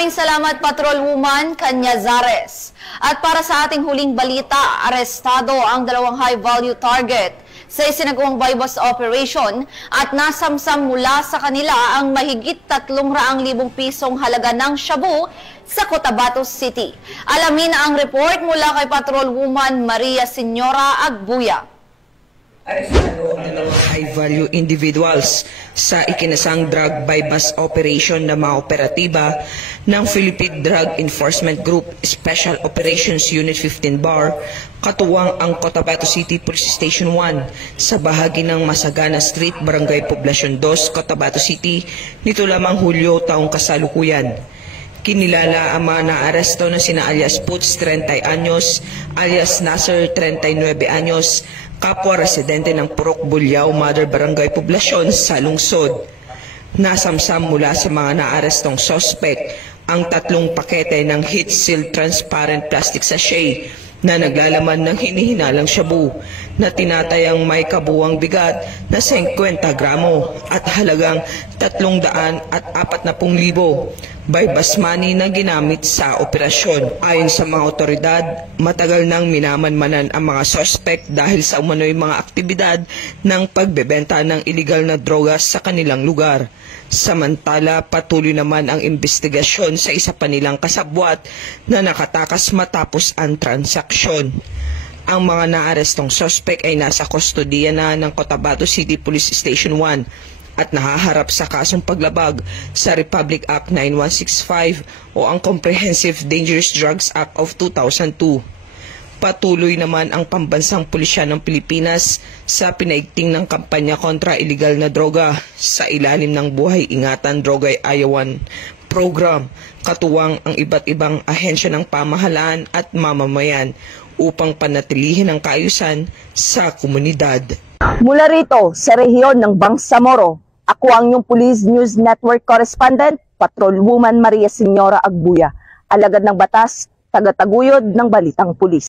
Maraming salamat, Patrolwoman Canyazares. At para sa ating huling balita, arestado ang 2 high-value target sa isinagawang bypass operation at nasamsam mula sa kanila ang mahigit 300,000 pisong halaga ng shabu sa Cotabato City. Alamin ang report mula kay Patrolwoman Maria Senyora Agbuya. Arestado ang 2 high-value individuals sa ikinasang drug bypass operation na mga operatiba ng Philippine Drug Enforcement Group Special Operations Unit 15 BAR, katuwang ang Cotabato City Police Station 1 sa bahagi ng Masagana Street, Barangay Poblacion 2, Cotabato City, nito lamang Hulyo taong kasalukuyan. Kinilala ang mga naaresto na sina alias Puts, 30 anyos, alias Nasser, 39 anyos, kapwa residente ng Purok Bulyao, Mother Barangay Poblacion sa lungsod. Nasamsam mula sa mga naarestong sospek ang 3 pakete ng heat-sealed transparent plastic sachet na naglalaman ng hinihinalang shabu na tinatayang may kabuwang bigat na 50 gramo at halagang 340,000 bypass money na ginamit sa operasyon. Ayon sa mga otoridad, matagal nang minamanmanan ang mga suspect dahil sa umano'y mga aktibidad ng pagbebenta ng iligal na drogas sa kanilang lugar. Samantala, patuloy naman ang investigasyon sa isa pa nilang kasabwat na nakatakas matapos ang transaksyon. Ang mga naarestong suspect ay nasa kustodiya na ng Cotabato City Police Station 1 at nahaharap sa kasong paglabag sa Republic Act 9165 o ang Comprehensive Dangerous Drugs Act of 2002. Patuloy naman ang pambansang pulisya ng Pilipinas sa pinaigting ng kampanya kontra iligal na droga sa ilalim ng Buhay Ingatan Droga'y Ayawan program, katuwang ang iba't ibang ahensya ng pamahalaan at mamamayan upang panatilihin ang kaayusan sa komunidad. Mula rito sa rehiyon ng Bangsamoro, ako ang inyong Police News Network Correspondent, Patrolwoman Maria Senyora Agbuya, alagad ng batas, tagataguyod ng Balitang Pulis.